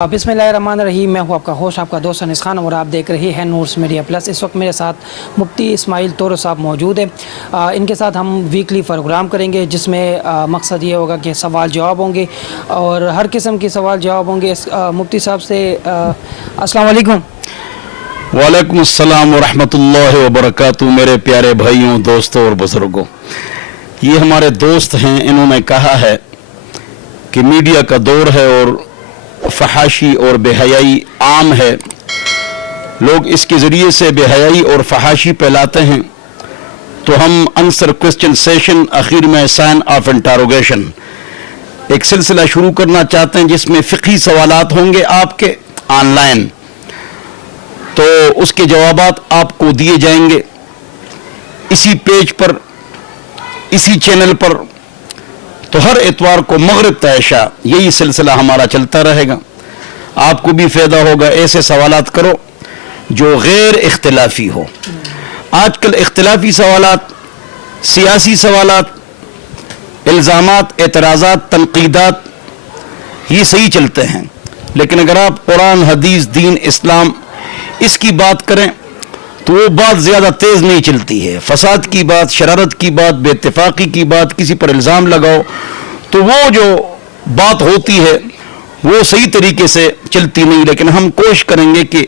बिस्मिल्लाहिर्रहमानिर्रहीम। मैं हूं आपका होस्ट, आपका दोस्त अनीस खान, और आप देख रहे हैं नूर्स मीडिया प्लस। इस वक्त मेरे साथ मुफ्ती इस्माइल तोरो साहब मौजूद हैं। इनके साथ हम वीकली प्रोग्राम करेंगे जिसमें मकसद ये होगा कि सवाल जवाब होंगे और हर किस्म के सवाल जवाब होंगे। मुफ्ती साहब से अस्सलाम वालेकुम। वालेकुम अस्सलाम व रहमतुल्लाहि व बरकातुहू। मेरे प्यारे भाइयों, दोस्तों और बुजुर्गों, ये हमारे दोस्त हैं। इन्होंने कहा है कि मीडिया का दौर है और फहाशी और बेहयाई आम है। लोग इसके ज़रिए से बेहयाई और फहाशी फैलाते हैं, तो हम आंसर क्वेश्चन सेशन आखिर में साइन ऑफ इंटरोगेशन एक सिलसिला शुरू करना चाहते हैं जिसमें फ़िक़ही सवालात होंगे आपके ऑनलाइन, तो उसके जवाबात आपको दिए जाएंगे इसी पेज पर, इसी चैनल पर। तो हर इतवार को मगरिब तयशा यही सिलसिला हमारा चलता रहेगा। आपको भी फ़ायदा होगा। ऐसे सवालात करो जो गैर इख्तिलाफी हो। आजकल इख्तिलाफी सवालात, सियासी सवालात, इल्ज़ामात, एतराज़ात, तनकीदात, ये सही चलते हैं, लेकिन अगर आप कुरान, हदीस, दीन, इस्लाम इसकी बात करें तो वो बात ज़्यादा तेज़ नहीं चलती है। फसाद की बात, शरारत की बात, बेइत्तेफाकी की बात, किसी पर इल्ज़ाम लगाओ, तो वो जो बात होती है वो सही तरीके से चलती नहीं। लेकिन हम कोशिश करेंगे कि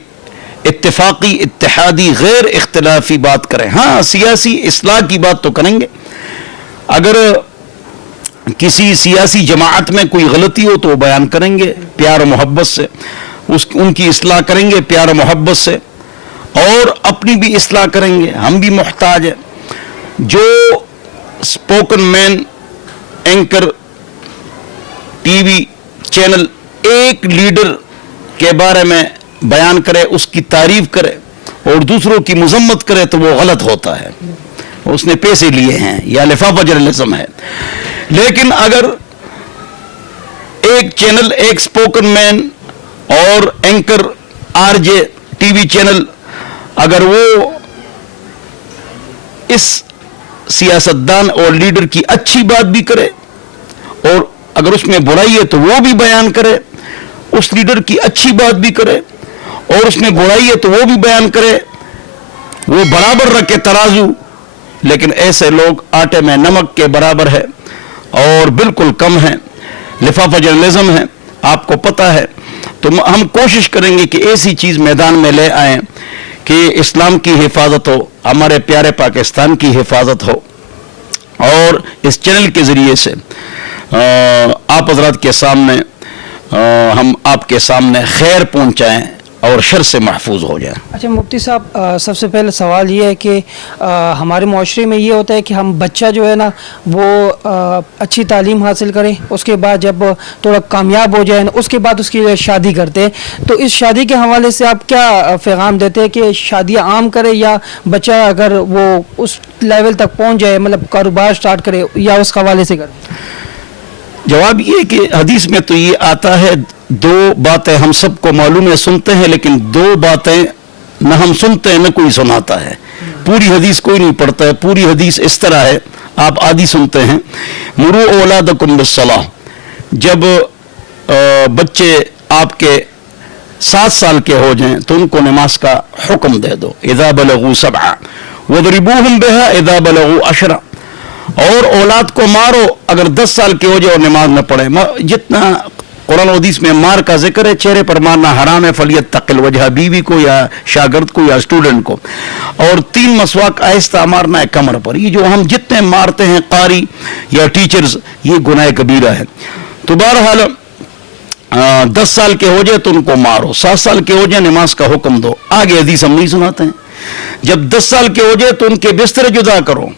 इत्तेफाकी, इत्तेहादी, गैर इख्तिलाफी बात करें। हाँ, सियासी इस्लाह की बात तो करेंगे। अगर किसी सियासी जमात में कोई गलती हो तो वो बयान करेंगे प्यार और मोहब्बत से, उनकी इस्लाह करेंगे प्यार और मोहब्बत से, और अपनी भी इस्लाह करेंगे। हम भी मुहताज हैं। जो spoken man, anchor, TV channel एक लीडर के बारे में बयान करे, उसकी तारीफ करे और दूसरों की मजम्मत करे तो वो गलत होता है। उसने पैसे लिए हैं या लिफाफा जर्नलिज्म है। लेकिन अगर एक चैनल, एक स्पोकन मैन और एंकर, आरजे, टीवी चैनल, अगर वो इस सियासतदान और लीडर की अच्छी बात भी करे और अगर उसमें बुराई है तो वो भी बयान करे, उस लीडर की अच्छी बात भी करे और उसमें बुराई है तो वो भी बयान करे, वो बराबर रखे तराजू। लेकिन ऐसे लोग आटे में नमक के बराबर है और बिल्कुल कम है, लिफाफा जर्नलिज्म है, आपको पता है। तो हम कोशिश करेंगे कि ऐसी चीज़ मैदान में ले आएँ कि इस्लाम की हिफाजत हो, हमारे प्यारे पाकिस्तान की हिफाजत हो, और इस चैनल के ज़रिए से आप हज़रात के सामने हम आपके सामने खैर पहुँचाएँ और शर से महफूज हो जाए। अच्छा मुफ्ती साहब, सबसे पहले सवाल ये है कि हमारे माशरे में ये होता है कि हम बच्चा जो है ना वो अच्छी तालीम हासिल करें, उसके बाद जब थोड़ा कामयाब हो जाए उसके बाद उसकी शादी करते हैं। तो इस शादी के हवाले से आप क्या पैगाम देते हैं कि शादियाँ आम करें या बच्चा अगर वो उस लेवल तक पहुँच जाए, मतलब कारोबार स्टार्ट करे, या उस हवाले से करें? जवाब ये कि हदीस में तो ये आता है, दो बातें हम सबको मालूम है, सुनते हैं, लेकिन दो बातें न हम सुनते हैं न कोई सुनाता है। पूरी हदीस कोई नहीं पढ़ता है। पूरी हदीस इस तरह है, आप आधी सुनते हैं। मुरू औलादकुम बिस्सलाह, जब बच्चे आपके 7 साल के हो जाएं तो उनको नमाज का हुक्म दे दो। इज़ा बलगू सबआ वदरिबूहुम बिहा इज़ा बलगू अशरा, और औलाद को मारो अगर 10 साल के हो जाए और नमाज न पढ़े। जितना कुरान हदीस में मार का जिक्र है, चेहरे पर मारना हराम है, फलियत्तक़िल वजह, बीवी को या शागिर्द को या स्टूडेंट को, और 3 मसवाक आहिस्ता मारना है कमर पर। ये जो हम जितने मारते हैं कारी या टीचर्स, ये गुनाह कबीरा है। तो बहरहाल 10 साल के हो जाए तो उनको मारो, 7 साल के हो जाए नमाज का हुक्म दो। आगे हदीस हम नहीं सुनाते हैं। जब 10 साल के हो जाए तो उनके बिस्तरे जुदा करो,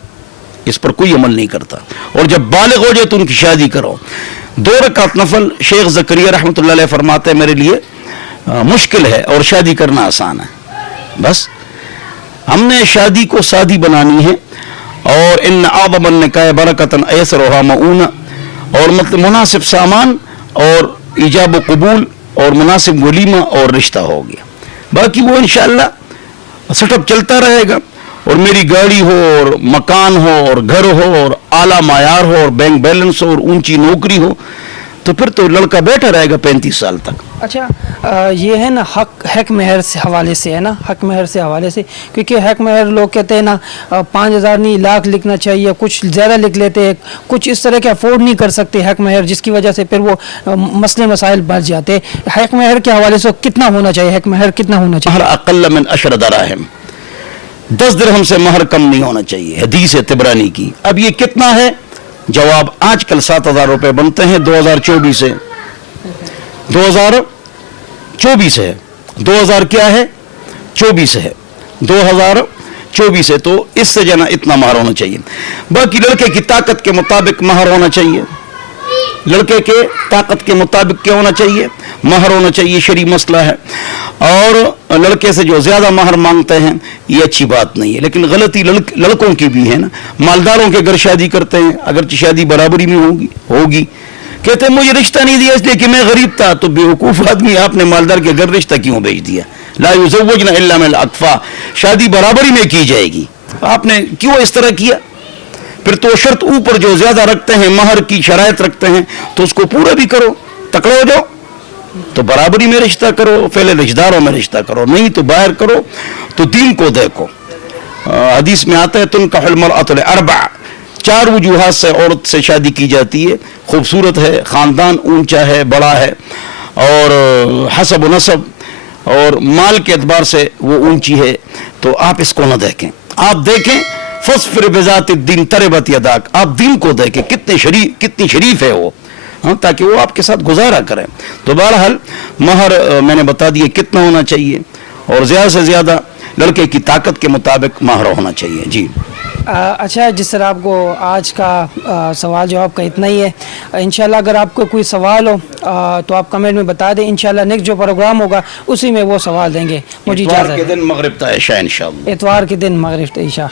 इस पर कोई अमल नहीं करता। और जब बालिग हो जाए तो उनकी शादी करो। 2 रकात नफल शेख ज़करिया रहमतुल्लाह अलैह फरमाते हैं मेरे लिए मुश्किल है और शादी करना आसान है। बस हमने शादी को सादी बनानी है। और इन आदमन निकाह बरकतन ऐसरुहा मऊना, और मतलब मुनासिब सामान और इजाब कबूल और मुनासिब वलीमा और रिश्ता हो गया। बाकी वो इंशाअल्लाह सेटअप चलता रहेगा। और मेरी गाड़ी हो और मकान हो और घर हो और आला मायार हो और बैंक बैलेंस हो और ऊंची नौकरी हो, तो फिर तो लड़का बैठा रहेगा 35 साल तक। अच्छा, ये है ना हक महर से हवाले से है ना, हक महर से हवाले से, क्योंकि हक महर लोग कहते हैं ना 5,000 नहीं लाख लिखना चाहिए, कुछ ज़्यादा लिख लेते हैं, कुछ इस तरह के अफोर्ड नहीं कर सकते हक महर, जिसकी वजह से फिर वो मसले मसाइल बढ़ जाते हैं। हक महर के हवाले से कितना होना चाहिए, हक महर कितना होना चाहिए? महर अक़ल्ल मिन 10 दराहिम, 10 दिरहम से महर कम नहीं होना चाहिए, हदीस है तिबरानी की। अब ये कितना है? जवाब, आजकल 7,000 रुपए बनते हैं 2024 से, 2024 है, 2000 क्या है 24 है, 2024 है, तो इससे जाना इतना महर होना चाहिए। बाकी लड़के की ताकत के मुताबिक महर होना चाहिए, लड़के के ताकत के मुताबिक क्या होना चाहिए? महर होना चाहिए, शरई मसला है। और लड़के से जो ज़्यादा महर मांगते हैं ये अच्छी बात नहीं है, लेकिन गलती लड़कों की भी है ना। मालदारों के घर शादी करते हैं, अगर शादी बराबरी में होगी कहते हैं मुझे रिश्ता नहीं दिया इसलिए कि मैं गरीब था, तो बेवकूफ़ आदमी, आपने मालदार के घर रिश्ता क्यों भेज दिया? ला युज़व्वजना इल्ला मिनल अक़फ़ा, शादी बराबरी में की जाएगी, आपने क्यों इस तरह किया? फिर तो शर्त ऊपर जो ज़्यादा रखते हैं, महर की शराइत रखते हैं, तो उसको पूरा भी करो, तकड़े हो जाओ, तो बराबरी में रिश्ता करो, पहले रिश्तेदारों में रिश्ता करो, नहीं तो बाहर करो। तो दीन को देखो, हदीस में आता है तुनकाहुल मरअतु लिअरबअ, 4 वजूहात से औरत से शादी की जाती है, खूबसूरत है, ख़ानदान ऊंचा है, बड़ा है, और हसब नसब और माल के एतबार से वो ऊंची है, तो आप इसको न देखें, आप देखें फस्फिर बिज़ाति दीन तरबत यदाक, आप दीन को देखें कितनी शरीफ है वो, हाँ, ताकि वो आपके साथ गुजारा करें। तो बहरहाल महर मैंने बता दिया कितना होना चाहिए, और ज़्यादा से ज़्यादा लड़के की ताकत के मुताबिक महर होना चाहिए। जी अच्छा, जिस तरह आपको आज का सवाल जवाब का इतना ही है। इंशाल्लाह अगर आपको कोई सवाल हो तो आप कमेंट में बता दें, इंशाल्लाह नेक्स्ट जो प्रोग्राम होगा उसी में वो सवाल देंगे। मुझे इजाज़त है। इतवार के दिन मगरिब ता इशा इंशाल्लाह, इतवार के दिन मगरिब ता इशा।